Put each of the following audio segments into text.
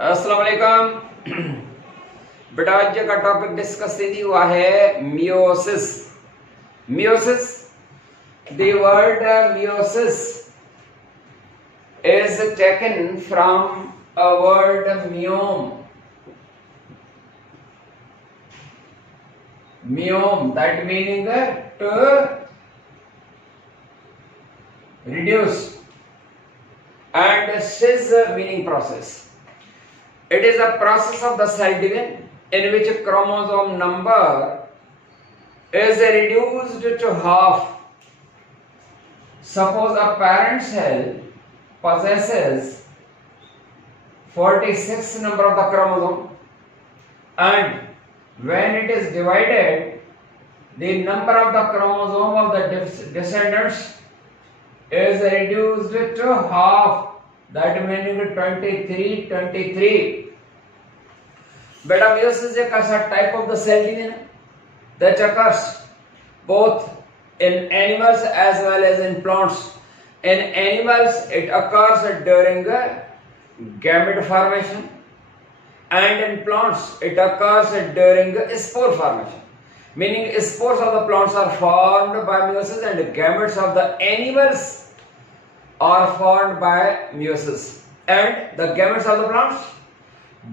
अस्सलाम वालेकुम। बेटा आज का टॉपिक डिस्कस थी हुआ है meiosis. Meiosis, the word meiosis is taken from a word myome. Myome, that meaning to reduce, and cis meaning process. It is a process of the cell division in which a chromosome number is reduced to half. Suppose a parent cell possesses 46 number of the chromosome, and when it is divided, the number of the chromosome of the descendants is reduced to half, that meaning 23. Beta meiosis is a type of the cell division that occurs both in animals as well as in plants. In animals, it occurs during gamete formation, and in plants, it occurs during spore formation. Meaning, spores of the plants are formed by meiosis, and gametes of the animals are formed by meiosis. And the gametes of the plants?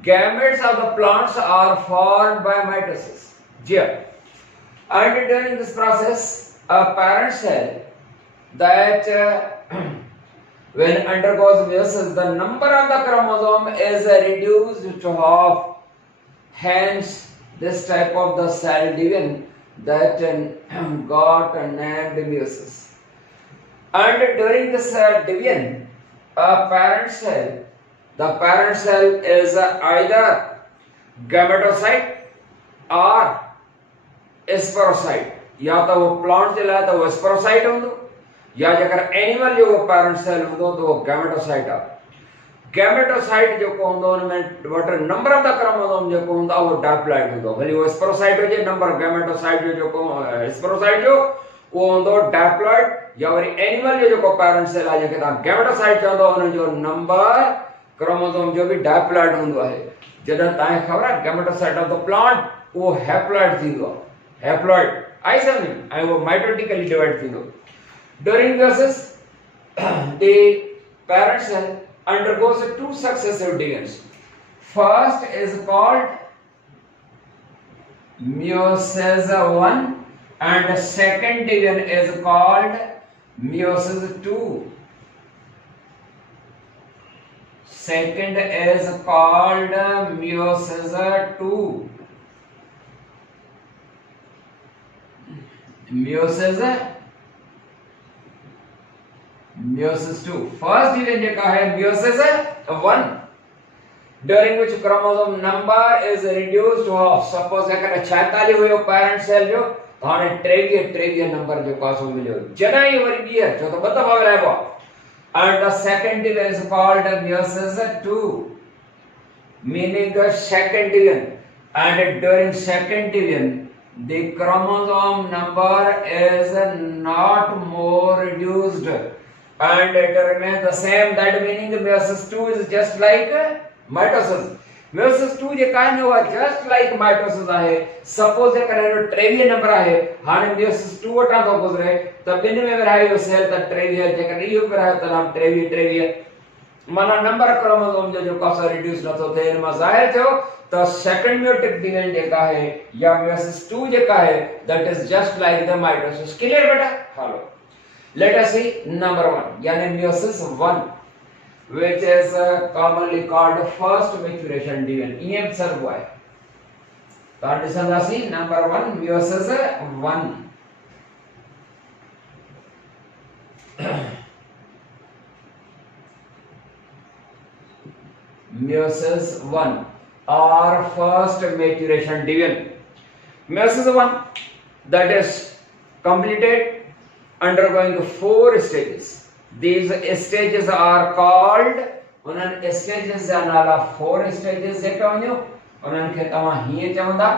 Gametes of the plants are formed by mitosis. Yeah. And during this process, a parent cell that when undergoes meiosis, the number of the chromosome is reduced to half. Hence, this type of the cell division that got named meiosis. And during this division, a parent cell, the parent cell is either gametocyte or स्पोरोसाइट, या तो वो plant जो है तो वो स्पोरोसाइट होंदो, या अगर animal जो वो पेरेंट सेल होंदो तो वो गैमेटोसाइट आ। गैमेटोसाइट जो को होंदो उनमें voter number of the chromosome जो को होंदा वो डायप्लॉइड होंदो, भले वो स्पोरोसाइट हो जे नंबर गैमेटोसाइट जो को स्पोरोसाइट जो वो होंदो डायप्लॉइड, या वरी एनिमल जो को पेरेंट सेल आ जेके ता गैमेटोसाइट चवंदो उन जो नंबर क्रोमोसोम जो भी डायप्लॉइड होंदो है। जडा ताए खबर गैमेटोसाइट ऑफ द प्लांट वो हैप्लॉइड थींदो, haploid, I समझ I वो mitotically divide थींदो। During meiosis, the parent cell undergoes two successive divisions. First is called meiosis 1, and second division is called meiosis 2. Second is called meiosis 2. meiosis 2. First division का है meiosis 1, during which chromosome number is reduced to half. Suppose अगर 46 हुए parent cell जो थाने 23 number जो कासो मिलो जना ही worry beer जो तो बता भाग रहा है। And the second division is called meiosis 2, meaning the second division, and during second division the chromosome number is not more reduced and it remains the same, that meaning meiosis 2 is just like mitosis. meiosis 2 जे काय हुआ just like mitosis आहे। Suppose जे करे 23 number आहे, हाने meiosis 2 वटा तो गुजरे त बिन में रहे यो सेल त 23 जे करे यो पर है त नाम 23 माना नंबर क्रोमोसोम जो कासा रिड्यूस न तो थे इन में जाहिर थियो तो सेकंड म्यूटेट डिवीजन जेका है या meiosis 2 जेका है that is just like the mitosis. Clear बेटा? Hello, let us see number 1 यानी meiosis 1, which is commonly called first maturation division. ये सर हुआ है तो डिसंदासी number 1 meiosis 1। meiosis 1 or first maturation division. Meiosis 1 that is completed undergoing 4 stages. These stages are called उनन stages जा नाला 4 stages से कहनियो उनन खे तवा हीए चवंदा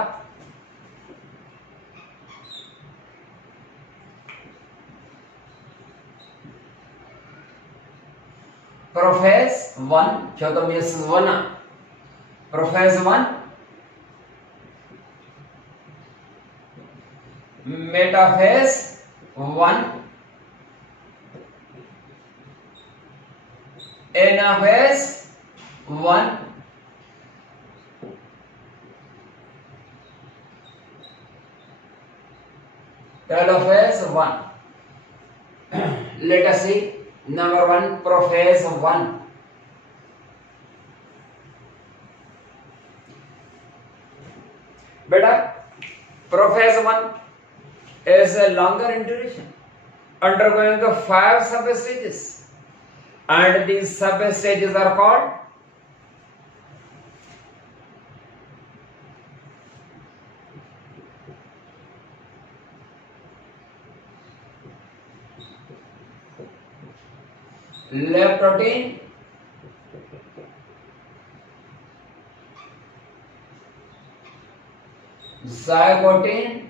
प्रोफेस 1 छो तो meiosis 1 prophase 1, metaphase 1, anaphase 1, telophase 1. Let us see number 1, prophase 1. Beta, prophase 1 is a longer in duration, undergoing the 5 substages, and these substages are called leptotin, zygotin,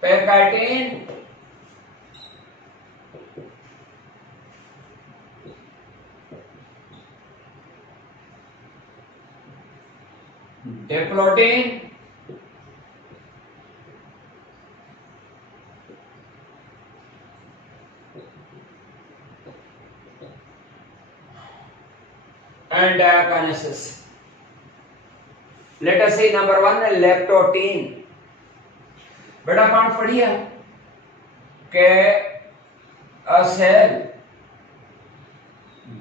pectin, diplotin, and diakinesis. Let us see number 1, leptotin. बेटा पाठ पढ़िए कि a cell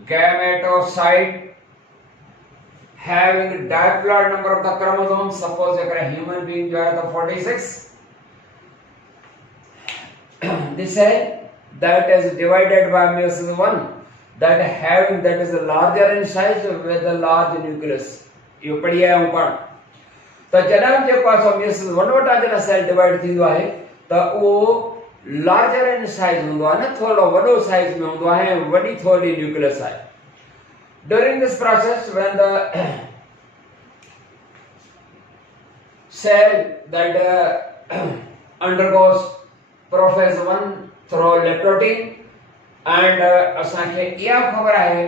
gametocyte having diploid number of the chromosomes, suppose अगर human being जो है तो 46, the cell that is divided by meiosis 1, that is larger in size with a large nucleus. ये पढ़िए ऊपर तो जॾहिं जे पास meiosis 1 वटा जॾहिं सेल डिवाइड थींदो आहे त उहो लार्जर इन साइज हूंदो आहे न, थोरो वॾो साइज में हूंदो आहे, वॾी थोरी न्यूक्लियस आहे. During this process, when the cell that undergoes prophase 1 through leptotin, and असांखे इहा ख़बर आहे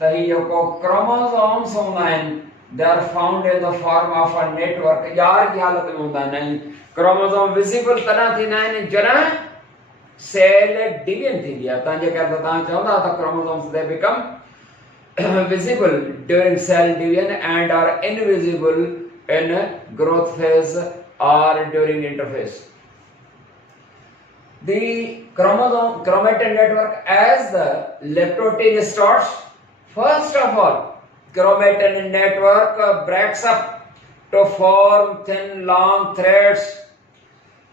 त ही जेको क्रोमोसोम्स हूंदा आहिनि, they are found in the form of a network. Jar की हालत में हूंदा आहिनि. क्रोमोसोम विजिबल तॾहिं थींदा आहिनि जॾहिं सेल डिवीजन थींदी आहे. तव्हां जेका तव्हां चवंदा त chromosomes they become visible during cell division and are invisible in growth phase or during interphase. The chromatin network, as the leptotin starts, first of all, chromatin network breaks up to form thin long threads,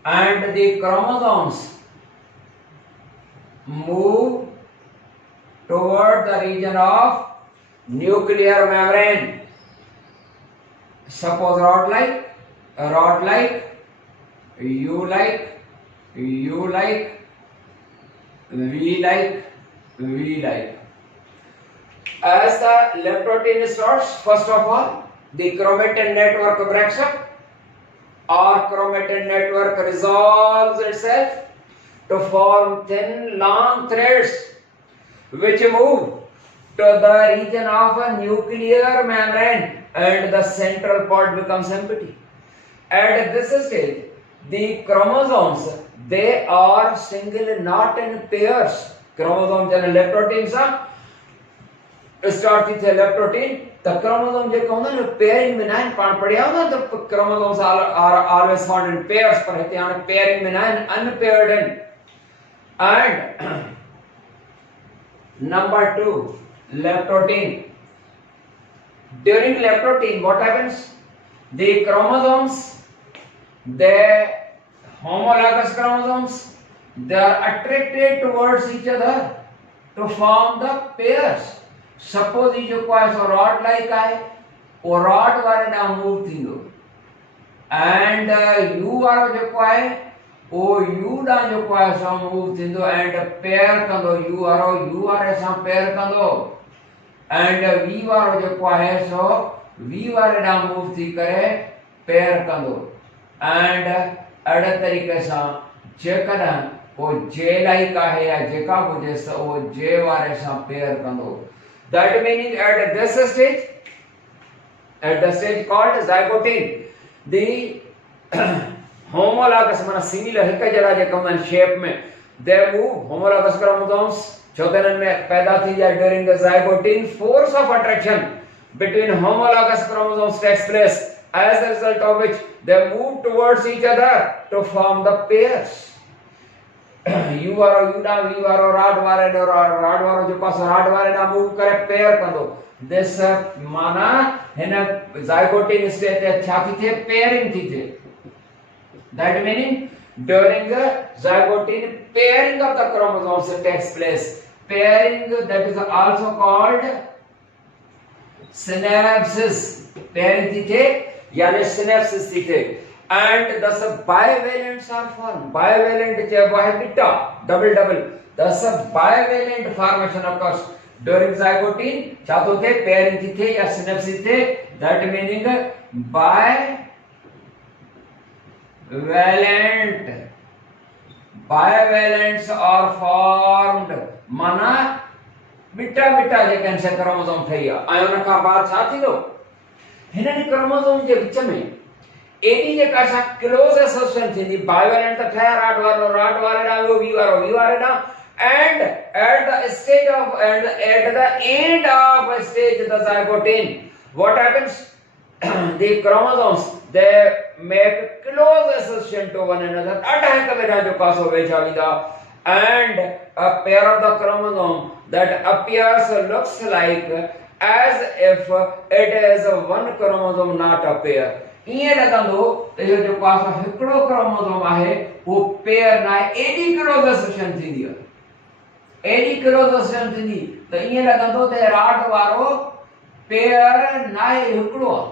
and the chromosomes move toward the region of nuclear membrane. Suppose rod-like, U-like, U-like, V-like, V-like. As the leptotin starts, first of all, the chromatin network breaks up, or chromatin network resolves itself to form thin, long threads which move to the region of a nuclear membrane, and the central part becomes empty. At this stage, the chromosomes, they are single, not in pairs. Chromosomes and leptotin start with leptotin. The chromosomes जे कहूँ ना pairing में ना पान पढ़िया हो ना तो chromosomes are always found in pairs, पर हिते यहाँ pairing में ना unpaired in. And number 2, leptotin. During leptotin, what happens? The chromosomes, they homologous chromosomes, they are attracted towards each other to form the pairs. Suppose ये जो कोई ऐसा rod like है, वो rod वाले ना move थींदो, and U वाला जो कोई है, वो U ना जो कोई ऐसा move थींदो, and pair कंदो U वाला ऐसा pair कंदो, and V वाला जो कोई है सो V वाले ना move थी करे pair कंदो, and अड़े तरीके सां जेकॾहिं वो जे लाइक आहे या जेका हुजे वो जे वारे सां पेयर कंदो. That meaning at this stage, at the stage called zygote, the homologous माना similar हिक जरा जे कमन shape में they move homologous chromosomes चौदहन में पैदा थी जाए during the zygote. Force of attraction between homologous chromosomes takes place, as a result of which they move towards each other to form the pairs. You वारो यूडा we वारो rod वारो जो पास rod वारे ना मूव करे पेयर कंदो. This माना हिन zygote स्टेज ते छा थी थे पेयरिंग थी थे. That meaning during zygote pairing of the chromosomes takes place. Pairing, that is also called synapses. Pairing थी थे यानी synapses थी थे. And thus bivalents are formed. Bivalent जब है beta double. Thus bivalent formation occurs during zygote. चातो थे pairing थी थे या synapses थे. That meaning bivalents are formed. माना बीटा जेकन से क्रोमोसोम ठहिया. ऐं उन खां बाद छा थींदो? हिननि क्रोमोसोम जे विच में एडी जे का सा क्लोज एसोसिएशन थी. बाइवेलेंट त ठया राड वारे ना वी वारे ना. And at the stage of and at the end of a stage the zygote, what happens? The chromosomes they make close association to one another. Attack weda jo kaso vechavida, and a pair of the chromosome that appears looks like as if it is one chromosome, not a pair. ये लगंदो त जो पास हिकड़ो chromosome आहे वो pair ना AD close association थींदी आहे. एडी क्लोज एसोसिएशन थींदी त ये लगंदो त राड वारो पेयर ना हिकड़ो आहे.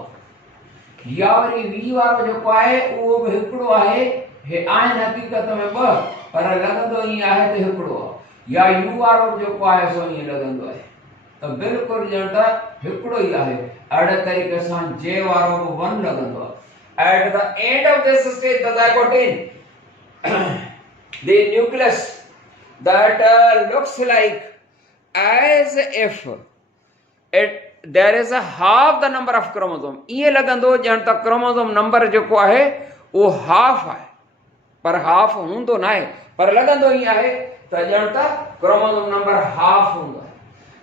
या वरी वी वारो जो आहे वो भी हिकड़ो आहे. हे आइन हकीकत में ब पर लगंदो ये आहे त हिकड़ो आहे. या यू वारो जो आहे सो ये लगंदो आहे. तो बिल्कुल जनता हिकड़ो ही आहे. अड़े तरीके से जे वारो वन लगंदो. At the end of this stage the zygote, the nucleus that looks like as if there is a half the number of chromosome. ये लगंदो जन तक क्रोमोसोम नंबर जो को आहे वो हाफ है, पर हाफ हुंदो ना है, पर लगंदो ही आहे त जन तक क्रोमोसोम नंबर हाफ हुंदो.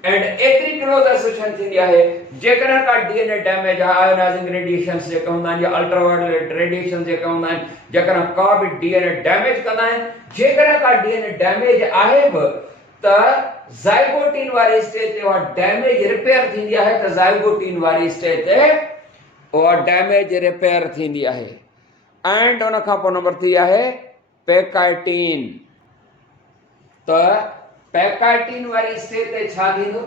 And एतरी क्लोज एसोसिएशन थींदी आहे जेकर का डीएनए डैमेज आयोनाइजिंग रेडिएशन से कहंदा या अल्ट्रावायलेट रेडिएशन से कहंदा जेकर का भी डीएनए डैमेज कंदा है. जेकर का डीएनए डैमेज आहे ब त zygote वाली स्टेज ते वा डैमेज रिपेयर थींदी आहे. त zygote वाली स्टेज ते वा डैमेज रिपेयर थींदी आहे. एंड उन खां पोइ नंबर थी आहे पैकाइटिन. त पैकाइटिन वाली स्टेज ते छा थींदो?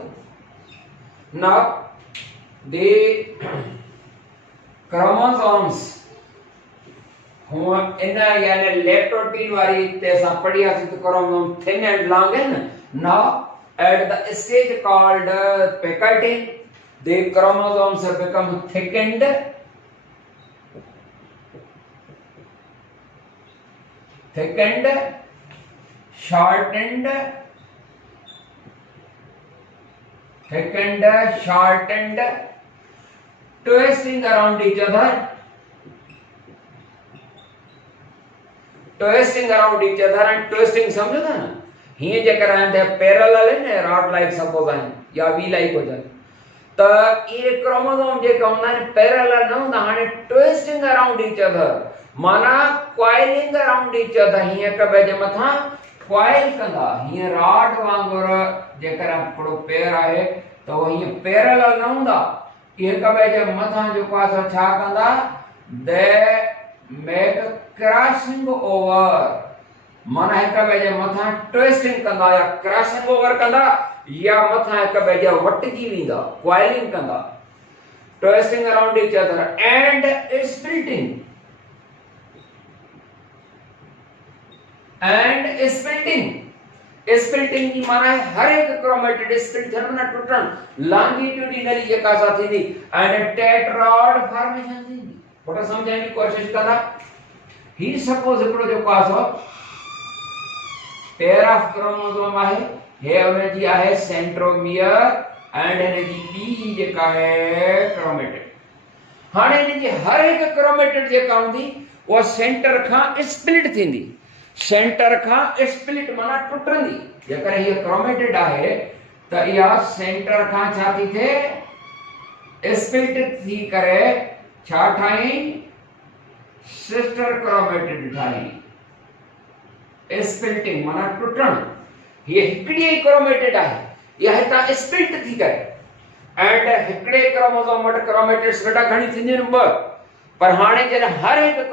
Now the chromosomes in यानी लेक्टोटीन वाली ते सा पढ़ी आसी तो क्रोमोसोम thin and long है ना. Now at the stage called पैकाइटिन the chromosomes have become thickened, shortened, twisting around each other, and twisting समझो था ना. ये जेकर आंदे पैरेलल है ना रॉड लाइक सपोज है या वी लाइक हो जाए तो ये क्रोमोसोम जे कहंदा ने पैरेलल न होंदा हाने ट्विस्टिंग अराउंड ईच अदर माना कॉइलिंग अराउंड ईच अदर. ये कबे जे मथा कॉइल कंदा ये रॉड वांगुर जेकर आपको पेयर आहे तो ये पैरेलल न होंदा. ये कबे जे मथा जो पास छा कंदा दे मेक क्रॉसिंग ओवर माना है कबे जे मथा ट्विस्टिंग कंदा या क्रॉसिंग ओवर कंदा या मथा है कबे जे वटजी विंदा कॉइलिंग कंदा twisting around each other and splitting splitting की माना है हर एक क्रोमेटिड स्प्लिट थियण ना टुटण लॉन्गिट्यूडिनली ये का साथी थी एंड टेट्राड फॉर्मेशन थी. थोड़ा समझने की कोशिश कंदा. ही सपोज हिकड़ो जो कासो पेयर ऑफ क्रोमोसोम आहे हे उनजी आहे सेंट्रोमियर एंड हिनजी ॿी जेका आहे क्रोमेटिड। हाणे हिनजी हर हिकु क्रोमेटिड जेका हूंदी उहा सेंटर खां स्प्लिट थींदी, सेंटर खां स्प्लिट माना टुटंदी। जेकर हीअ क्रोमेटिड आहे त इहा सेंटर खां छा थी थिए स्प्लिट थी करे छा ठाही सिस्टर क्रोमेटिड ठाही। स्प्लिटिंग माना टुटण। ये हिकड़ी ही क्रोमेटिड आहे, या हितां स्प्लिट थी करे एंड हिकड़े क्रोमोसोम वटि क्रोमेटिड्स बेटा घणी थींदियूं आहिनि ॿ, पर हाणे जॾहिं हर हिकु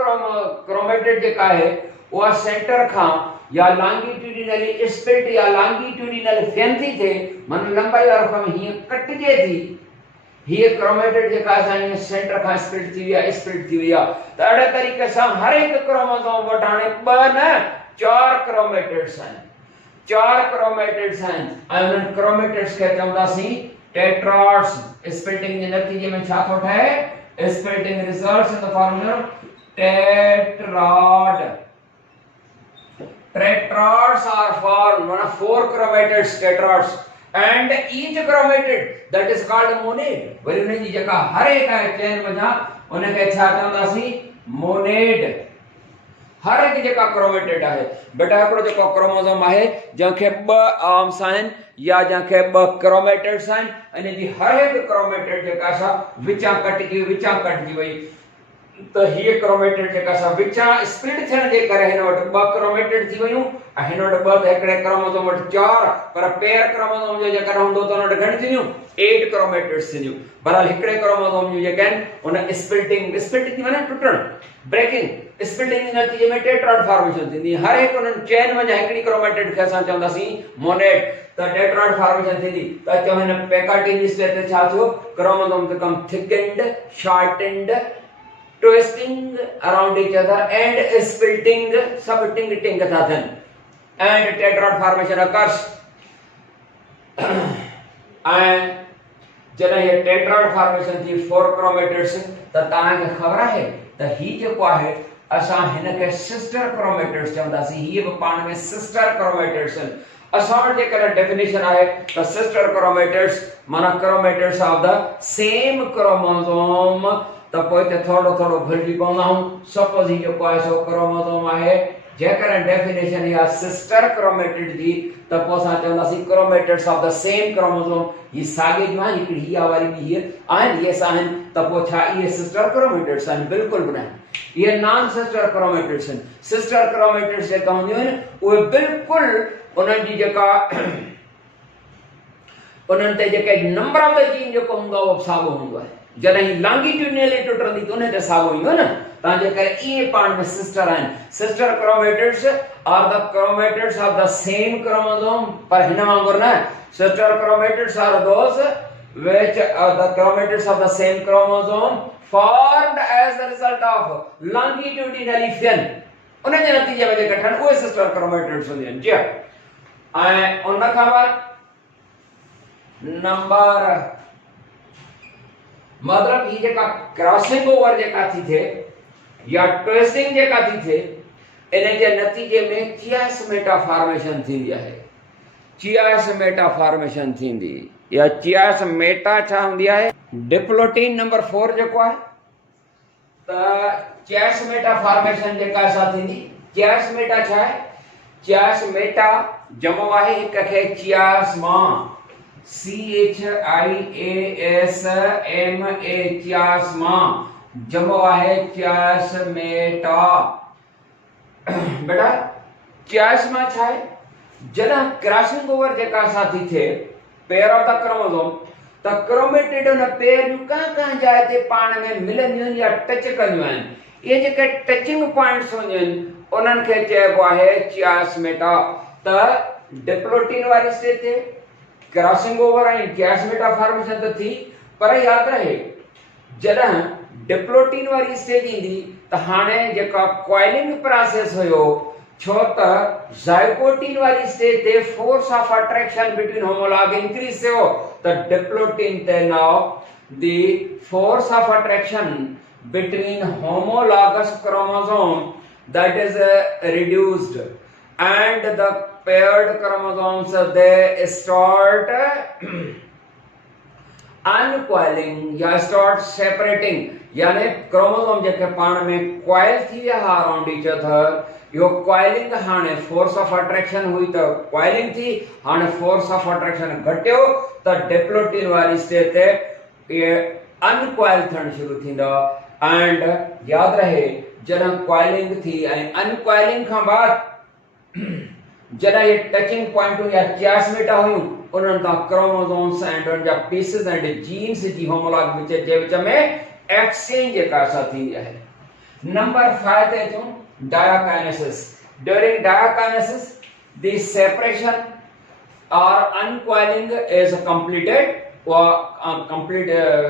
क्रोमेटिड जेका आहे उहा सेंटर खां या लॉन्गिट्यूडिनली स्प्लिट या लॉन्गिट्यूडिनल फेन थी थिए मन लंबाई वारो कम हीअं कटिजे थी। हीअ क्रोमेटिड जेका असांजी सेंटर खां स्प्लिट थी वई स्प्लिट थी वई आहे त अहिड़े तरीक़े सां हर हिकु क्रोमोसोम वटि हाणे ॿ न 4 क्रोमेटिड्स आहिनि, 4 क्रोमेटिड्स आहिनि ऐं उन्हनि क्रोमेटिड्स खे चवंदासीं टेट्राड्स। स्प्लिटिंग जे नतीजे में छा थो ठहे splitting results in the form of tetrad. Tetrads are formed, one of 4 chromatids, tetrads, and each chromatid that is called monad। Worry उन जी जेका हर एक है चेन वजा उनखे छा चवंदासीं मोनेड। हर एक जेका क्रोमेटिड आहे बेटा हिकिड़ो जेको क्रोमोसोम आहे जंहिंखे 2 आर्म्स आहिनि या जंहिंखे 2 क्रोमेटिड्स आहिनि इन जी हर हिकु क्रोमेटिड जेका सा विचां कटिजी वई तो हीअ क्रोमेटिड जेका सा विचां स्प्लिट थियण जे करे हिन वटि 2 क्रोमेटिड थी वयूं ऐं हिन वटि 2 त हिकिड़े क्रोमोसोम वटि 4 पर पेयर क्रोमोसोम जो जेकर हूंदो त हुन वटि घणी थींदियूं 8 क्रोमेटिड्स थींदियूं। बहरहाल हिकिड़े क्रोमोसोम जूं जेके आहिनि उन स्प्लिटिंग थी वञे टुटण ब्रेकिंग स्प्लिटिंग जे नतीजे में टेट्राड फॉर्मेशन थींदी। हर हिकु उन्हनि चेन में हिकिड़ी क्रोमेटिड खे असां चवंदासीं मोनेड त टेट्राड फॉर्मेशन थींदी। त चओ हिन पेकाटिन स्टेज ते छा थियो chromosome become thickened shortened twisting around each other and splitting सब टिंग था थियनि and tetrad formation occurs। ऐं जॾहिं ये टेट्राड फॉर्मेशन थी 4 क्रोमेटिड्स त तव्हांखे ख़बर आहे त ही जेको आहे असां हिनखे सिस्टर क्रोमेटिड्स चवंदासीं। हीअ बि पाण में सिस्टर क्रोमेटिड्स आहिनि। असां वटि जेकॾहिं डेफिनेशन आहे त सिस्टर क्रोमेटिड्स माना chromatids of the same chromosome त पोइ ते थोड़ो भुलिजी पवंदा आहियूं। सपोज ही जेको आहे सो क्रोमोसोम आहे जेकॾहिं डेफिनेशन इहा सिस्टर क्रोमेटिड जी त पोइ असां चवंदासीं chromatids of the same chromosome. ही साॻे जूं आहिनि हिकिड़ी हीअ वारी बि हीअ आहिनि इहे आहिनि त पोइ छा इहे सिस्टर क्रोमेटिड्स आहिनि बिल्कुलु बि न आहिनि। इहे नॉन सिस्टर क्रोमेटिड्स आहिनि। सिस्टर क्रोमेटिड्स जेका हूंदियूं आहिनि उहे बिल्कुलु उन्हनि जी जेका उन्हनि ते जेके नंबर ऑफ द जीन जेको हूंदो आहे उहो साॻियो हूंदो आहे। जॾहिं लॉन्गिट्यूडिनली टुटंदी त उन ते साॻियो ईंदो न तव्हांजे करे इहे पाण में सिस्टर आहिनि। Sister chromatids are the chromatids of the same chromosome पर हिन वांगुरु न sister chromatids are those which the chromatids of the same chromosome formed as the result of longitudinally fin। उन जे नतीजे में जेके ठहनि उहे सिस्टर क्रोमेटिड्स हूंदियूं आहिनि। जी ऐं उन खां बाद नंबर मतलब ही जेका क्रॉसिंग ओवर जेका थी थे या ट्विस्टिंग जेका थी थे इन जे नतीजे में चियासमेटा फॉर्मेशन थींदी आहे। चियासमेटा फॉर्मेशन थींदी या चियासमेटा छा हूंदी आहे डिप्लोटीन नंबर 4 जेको आहे त चियासमेटा फॉर्मेशन जेका असां थींदी। चियासमेटा छा आहे चियासमेटा जमो आहे हिक खे चियास्मा CHIASMA चियास्मा जमो आहे चियासमेटा। बेटा चियास्मा छा आहे जॾहिं क्रॉसिंग ओवर जेका असां थी थिए पेयर ऑफ द क्रोमोसोम त क्रोमेटिड उन पेयर जूं कहाँ जाइ ते पाण में मिलंदियूं आहिनि या टच कंदियूं आहिनि। इहे जेके टचिंग पॉइंट्स हूंदियूं आहिनि उन्हनि खे चइबो आहे चियासमेटा। त डिप्लोटीन वारी स्टेज ते क्रॉसिंग ओवर ऐं चियासमेटा फॉर्मेशन त थी पर यादि रहे जॾहिं डिप्लोटीन वारी स्टेज ईंदी त हाणे जेका कॉइलिंग प्रोसेस हुयो छो त ज़ाइगोटीन वारी स्टेज ते force of attraction between homologue increase थियो त डिप्लोटीन ते now the force of attraction between homologous chromosome that is reduced and the paired chromosomes they start uncoiling या start separating यानी क्रोमोसोम जेके पाण में कॉइल थी विया हा अराउंड ईच अदर यो कॉइलिंग हाने फोर्स ऑफ अट्रैक्शन हुई त कॉइलिंग थी हाने फोर्स ऑफ अट्रैक्शन घटियो त डिप्लोटिन वाली स्टेट ते ये अनकॉइल थियण शुरू थींदा एंड याद रहे जडं कॉइलिंग थी ऐं अनकॉइलिंग खां बाद जडं ये टचिंग पॉइंटूं या चियास्मेटा हुयूं उन्हनि तां क्रोमोसोम्स एंड उन जा पीसेस एंड जीन्स जी होमोलॉग विच में एक्सचेंज जेका सा थींदी आहे नंबर 5 ते अचूं diakinesis during diakinesis the separation or uncoiling is completed or complete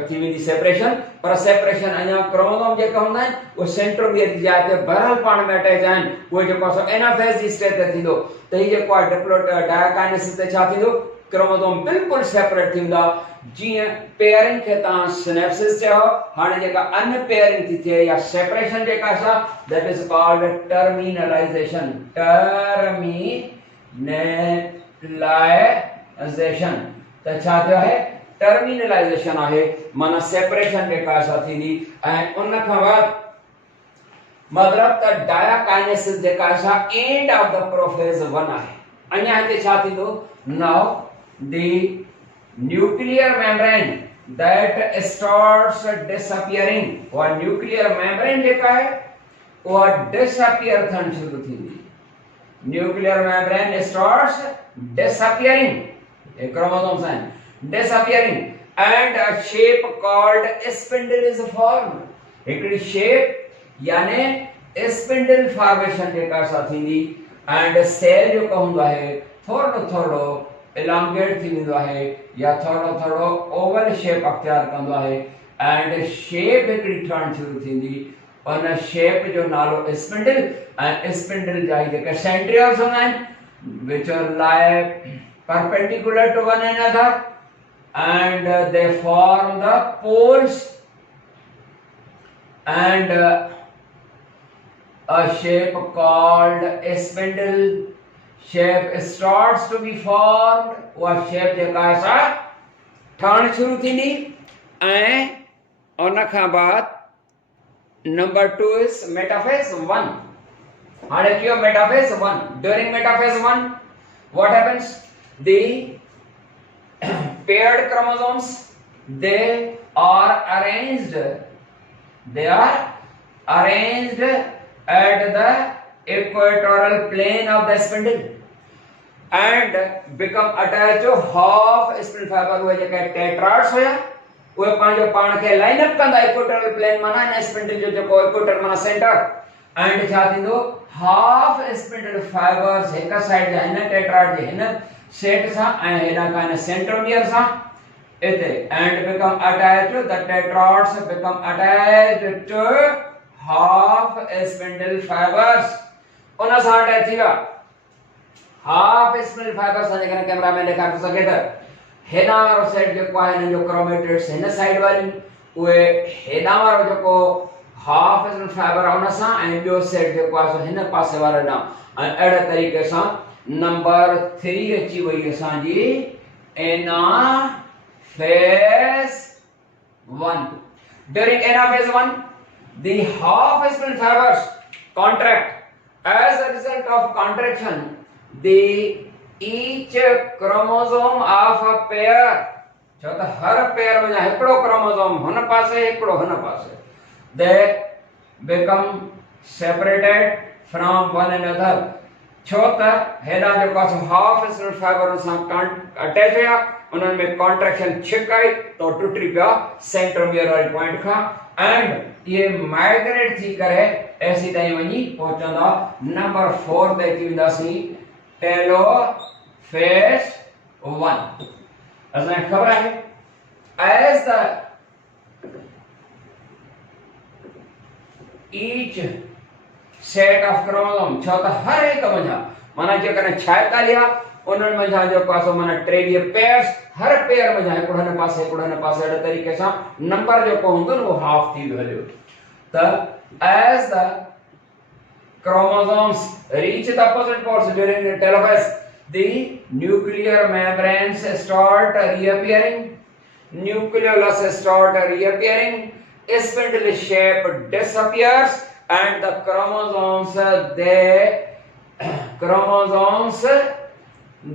थी वेंदी सेपरेशन पर सेपरेशन अञा क्रोमोसोम जेका हूंदा आहिनि उहे सेंट्रोमियर जी जाइ ते बहरहाल पाण में अटैच आहिनि उहे जेको असां एनाफेज जी स्टेट ते थींदो त ही जेको आहे डायकाइनेसिस ते छा थींदो क्रोमोसोम बिल्कुल सेपरेट थींदा जीअं पेयरिंग खे तव्हां सिनेप्सिस चयो हाणे जेका अनपेयरिंग थी थिए या सेपरेशन जेका सा दैट इज कॉल्ड टर्मिनलाइजेशन त छा थियो आहे टर्मिनलाइजेशन आहे माना सेपरेशन जेका सा थींदी ऐं उन खां बाद मतलब त डायकाइनेसिस जेका सा एंड ऑफ द प्रोफेज 1 आहे अञा हिते छा थींदो now the nuclear membrane that starts disappearing or nuclear membrane जेका है वो disappear थियण शुरू थींदी nuclear membrane starts disappearing एक क्रोमोसोम्स आहिनि disappearing and a shape called spindle is formed हिकिड़ी shape यानी spindle formation जेका सा थींदी and cell जेको हूंदो आहे थोरो थोरो elongate थी वेंदो आहे या थोरो थोरो ओवल शेप अख्तियार कंदो आहे एंड शेप हिकिड़ी ठहण शुरू थींदी उन शेप जो नालो स्पिंडल ऐं स्पिंडल जा जेके सेंट्रियोल्स हूंदा आहिनि which lie perpendicular to one another and they form the poles and a shape called a spindle shape starts to be formed or shape जेका सा ठहण शुरू थींदी ऐं उन खां बाद नंबर 2 is metaphase 1 हाणे कियो metaphase 1 during metaphase 1 what happens the paired chromosomes they are arranged at the equatorial plane of the spindle and become attached to half spindle fiber हुए जेके टेट्राड्स हुया उहे पंहिंजो पाण खे लाइन अप कंदा इक्वेटोरियल प्लेन माना इन स्पिंडल जो जेको इक्वेटर माना सेंटर एंड छा थींदो हाफ स्पिंडल फाइबर्स हिक साइड जा हिन टेट्राड जे हिन सेट सां ऐं हेॾा खां हिन सेंट्रोमियर सां इते and become attached to the tetrads become attached to half spindle fibers उन सां अटैच थी विया हाफ स्पिंडल फाइबर सां जेकॾहिं कैमरा में ॾेखारे थो सघे त हेॾां वारो सेट जेको आहे हिन जो क्रोमेटिड्स हिन साइड वारी उहे हेॾां वारो जेको हाफ स्पिंडल फाइबर आहे उन सां ऐं ॿियो सेट जेको आहे सो हिन पासे वारे ॾांहुं ऐं अहिड़े तरीक़े सां नंबर 3 अची वई असांजी anaphase 1 during anaphase 1 the half spindle fibers contract as a result of contraction the each chromosome of a pair छो त हर पेयर में हिकिड़ो क्रोमोसोम हुन पासे हिकिड़ो हुन पासे they become separated from one another छो त हेॾा जेको हाफ स्पिंडल फाइबर सां अटैच हुया उन्हनि में कॉन्ट्रैक्शन छिक आई तो टुटी पिया सेंट्रोमियर वारे पॉइंट खां एंड ये माइग्रेट थी करे ऐसी ताईं वञी पहुचंदा नंबर 4 ते अची वेंदासीं टेलोफेज 1 असांखे ख़बर आहे as the each set of chromosome छो त हर एक मंझां माना जेकॾहिं 46 उन्हनि मंझां जेको आहे सो माना 23 पेयर्स हर पेयर मंझां हिकिड़ो हिन पासे हिकिड़ो हिन पासे अहिड़े तरीक़े सां नंबर जेको हूंदो न उहो हाफ थी हलियो त as the chromosomes reach the opposite poles during the telophase, the nuclear membranes start reappearing, nucleolus start reappearing, spindle shape disappears, and the chromosomes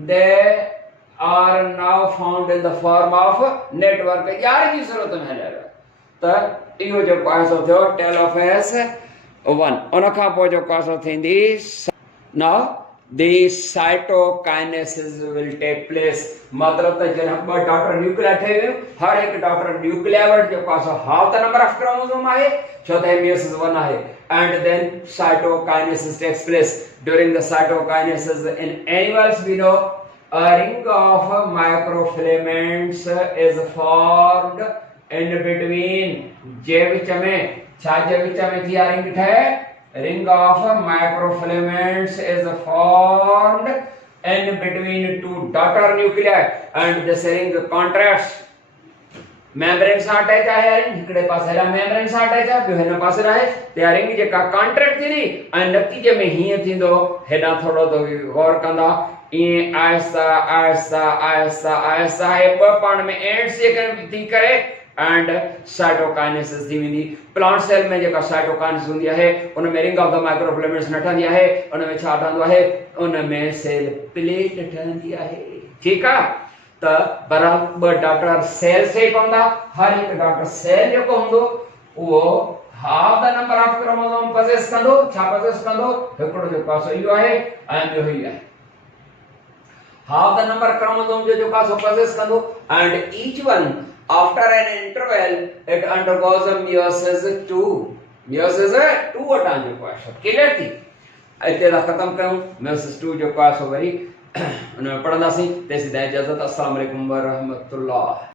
they are now found in the form of network. यार की जरूरत में है त इहो जो पासो थियो टेलोफेस 1 उन खां पोइ जो पासो थींदी now the cytokinesis will take place मतलब त जन ब डॉटर न्यूक्लिया ठही वियो हर एक डॉटर न्यूक्लिया वटि जो पासो half the number of chromosome आहे छो त meiosis 1 आहे and then cytokinesis takes place. During the cytokinesis in animals we know a ring of microfilaments is formed in between जे विच में छा जे विच में थी रिंग ठहे ring of microfilaments is formed in between two daughter nuclei and this ring contracts. membrane सां attach आहे ring हिकड़े पासे रा membrane सां अटैच आहे ॿियो हिन पासे रहे ते रिंग जेका कॉन्ट्रैक्ट थींदी ऐं नतीजे में हीअं थींदो हेॾां थोरो तो गौर कंदा ईअं आहिस्ता आहिस्ता आहिस्ता आहिस्ता हे ॿ पाण में एंड सेकंड थी करे एंड साइटोकाइनेसिस थी वेंदी प्लांट सेल में जेका साइटोकाइनेसिस हूंदी आहे उन में रिंग ऑफ द माइक्रोफिलामेंट्स न ठहंदी आहे उन में छा ठहंदो आहे उन में सेल प्लेट ठहंदी आहे ठीकु आहे त बराबर ॿ डॉटर सेल से पवंदा हर हिकु डॉटर सेल जेको हूंदो उहो half the number of chromosome possess कंदो छा पोसेस कंदो हिकिड़ो जो पासो इहो आहे ऐं ॿियो ही आहे हाफ द नंबर क्रोमोसोम जो पासो पोसेस कंदो and each one after an interval it undergoes a meiosis 2 वटां जो पासो क्लियर थी इते ला खत्म कयूं meiosis 2 जो पासो वरी उन में पढ़ंदासीं तेसीं ताईं इजाज़त अस्सलाम वालेकुम व रहमतुल्लाह।